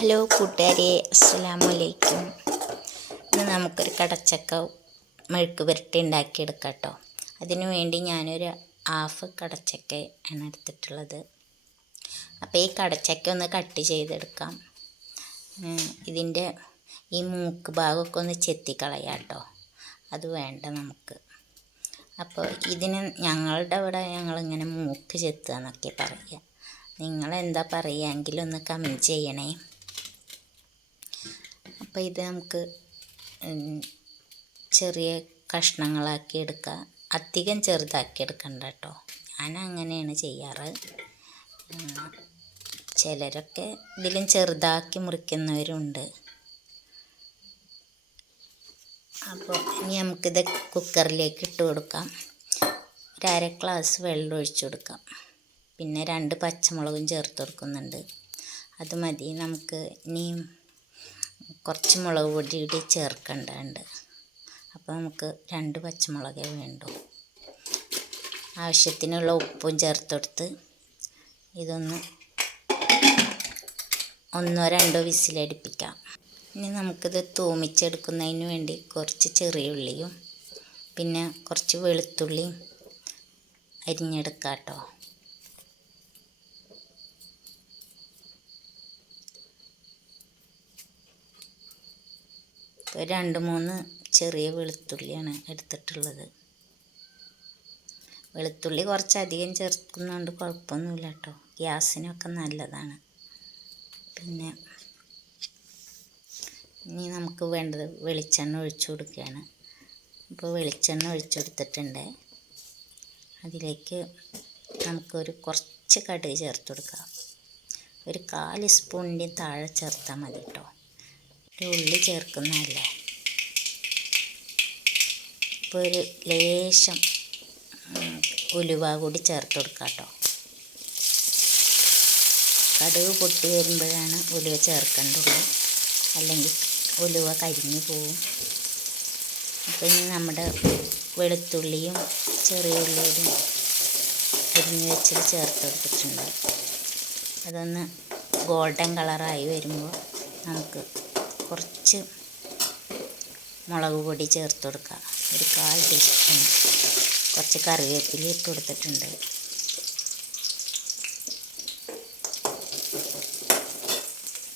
Hello കൂട്ടുകാരെ അസ്സലാമു അലൈക്കും ഇന്ന് നമുക്കൊരു കടച്ചക്ക മെഴുക്ക് പുരട്ടി ഉണ്ടാക്കിയെടുക്കാം കേട്ടോ. അതിനു വേണ്ടി ഞാനൊരു ഹാഫ് കടച്ചക്ക ആണ് എടുത്തിട്ടുള്ളത്. അപ്പോൾ ഈ കടച്ചക്ക ഒന്ന് കട്ട് ചെയ്തെടുക്കാം. ഇതിന്റെ ഈ മൂക്ക് ഭാഗമൊക്കെ ഒന്ന് ചെത്തിക്കളയാം കേട്ടോ. അത് വേണ്ട നമുക്ക്. അപ്പോൾ ഇതിന് ഞങ്ങളുടെ ഇവിടെ ഞങ്ങളിങ്ങനെ മൂക്ക് ചെത്തുക എന്നൊക്കെ പറയുക നിങ്ങൾ എന്താ പറയുക ഒന്ന് കമന്റ് ചെയ്യണേ. അപ്പോൾ ഇത് നമുക്ക് ചെറിയ കഷ്ണങ്ങളാക്കി എടുക്കുക അധികം ചെറുതാക്കി എടുക്കണ്ട കേട്ടോ. ഞാൻ അങ്ങനെയാണ് ചെയ്യാറ് ചിലരൊക്കെ ഇതിലും ചെറുതാക്കി മുറിക്കുന്നവരുണ്ട്. അപ്പോൾ ഇനി നമുക്കിത് കുക്കറിലേക്ക് ഇട്ട് കൊടുക്കാം. ഒരു അര ഗ്ലാസ് വെള്ളം ഒഴിച്ചു കൊടുക്കാം. പിന്നെ രണ്ട് പച്ചമുളകും ചേർത്ത് കൊടുക്കുന്നുണ്ട്. അത് മതി. നമുക്ക് ഇനി കുറച്ച് മുളക് പൊടി കൂടി ചേർക്കേണ്ടതുണ്ട് അപ്പോൾ നമുക്ക് രണ്ട് പച്ചമുളകേ വേണ്ടൂ. ആവശ്യത്തിനുള്ള ഉപ്പും ചേർത്ത് കൊടുത്ത് ഇതൊന്ന് ഒന്നോ രണ്ടോ വിസിലടിപ്പിക്കാം. ഇനി നമുക്കിത് തൂമിച്ചെടുക്കുന്നതിന് വേണ്ടി കുറച്ച് ചെറിയ ഉള്ളിയും പിന്നെ കുറച്ച് വെളുത്തുള്ളിയും അരിഞ്ഞെടുക്കാം കേട്ടോ രണ്ട് മൂന്ന് ചെറിയ വെളുത്തുള്ളിയാണ് എടുത്തിട്ടുള്ളത്. വെളുത്തുള്ളി കുറച്ചധികം ചേർക്കുന്നതുകൊണ്ട് കുഴപ്പമൊന്നുമില്ല കേട്ടോ ഗ്യാസിനൊക്കെ നല്ലതാണ്. പിന്നെ ഇനി നമുക്ക് വേണ്ടത് വെളിച്ചെണ്ണ ഒഴിച്ചു കൊടുക്കുകയാണ്. ഇപ്പോൾ വെളിച്ചെണ്ണ ഒഴിച്ചു കൊടുത്തിട്ടുണ്ട്. അതിലേക്ക് നമുക്കൊരു കുറച്ച് കടുക് ചേർത്ത് കൊടുക്കാം. ഒരു കാൽ സ്പൂണിന്റെ താഴെ ചേർത്താൽ മതി കേട്ടോ ഉള്ളി ചേർക്കുന്നതല്ലേ? ഇപ്പോൾ ഒരു ലേശം ഉലുവ കൂടി ചേർത്ത് കൊടുക്കാം കേട്ടോ. കടുക് പൊട്ടി വരുമ്പോഴാണ് ഉലുവ ചേർക്കേണ്ടത്. അല്ലെങ്കിൽ ഉലുവ കരിഞ്ഞു പോവും. അപ്പം ഇനി നമ്മുടെ വെളുത്തുള്ളിയും ചെറിയ ഉള്ളിയും അരിഞ്ഞ് വെച്ചത് ചേർത്ത് കൊടുത്തിട്ടുണ്ട്. അതൊന്ന് ഗോൾഡൻ കളറായി വരുമ്പോൾ നമുക്ക് കുറച്ച് മുളക് പൊടി ചേർത്ത് കൊടുക്കുക. ഒരു കാൽ ടീസ്പൂൺ. കുറച്ച് കറിവേപ്പില ഇട്ട് കൊടുത്തിട്ടുണ്ട്.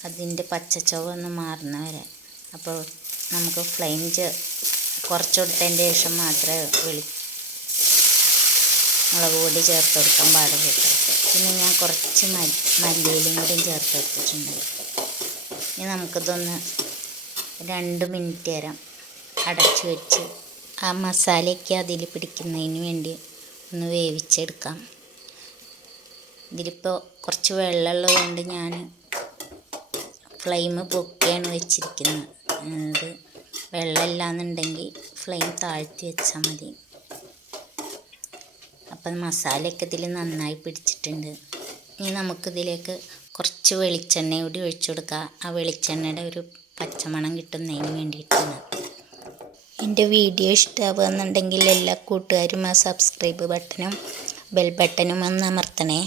അതിന്റെ പച്ചച്ചുവ ഒന്ന് മാറുന്ന വരെ. അപ്പോൾ നമുക്ക് ഫ്ലെയിം ചെ കുറച്ച് കൊടുത്തതിന്റെ ശേഷം മാത്രമേ വെളി മുളക് പൊടി ചേർത്ത് കൊടുക്കാൻ പാടുള്ളൂ. പിന്നെ ഞാൻ കുറച്ച് മല്ലി മല്ലിയിലും കൂടി ചേർത്ത് കൊടുത്തിട്ടുണ്ട്. ഇനി നമുക്കിതൊന്ന് രണ്ട് മിനിറ്റ് നേരം അടച്ചു വെച്ച് ആ മസാലയൊക്കെ അതിൽ പിടിക്കുന്നതിന് വേണ്ടി ഒന്ന് വേവിച്ചെടുക്കാം. ഇതിലിപ്പോൾ കുറച്ച് വെള്ളമുള്ളത് കൊണ്ട് ഞാൻ ഫ്ലെയിം പൊക്കിയാണ് വെച്ചിരിക്കുന്നത്. അത് വെള്ളമില്ലാന്നുണ്ടെങ്കിൽ ഫ്ലെയിം താഴ്ത്തി വെച്ചാൽ മതി. അപ്പം മസാലയൊക്കെ ഇതിൽ നന്നായി പിടിച്ചിട്ടുണ്ട്. ഇനി നമുക്കിതിലേക്ക് കുറച്ച് വെളിച്ചെണ്ണ കൂടി ഒഴിച്ചു കൊടുക്കുക. ആ വെളിച്ചെണ്ണയുടെ ഒരു പച്ചമണം കിട്ടുന്നതിന് വേണ്ടിയിട്ടാണ്. എന്റെ വീഡിയോ ഇഷ്ടമാവുന്നുണ്ടെങ്കിൽ എല്ലാ കൂട്ടുകാരും ആ സബ്സ്ക്രൈബ് ബട്ടണും ബെൽ ബട്ടണും ഒന്ന് അമർത്തണേ.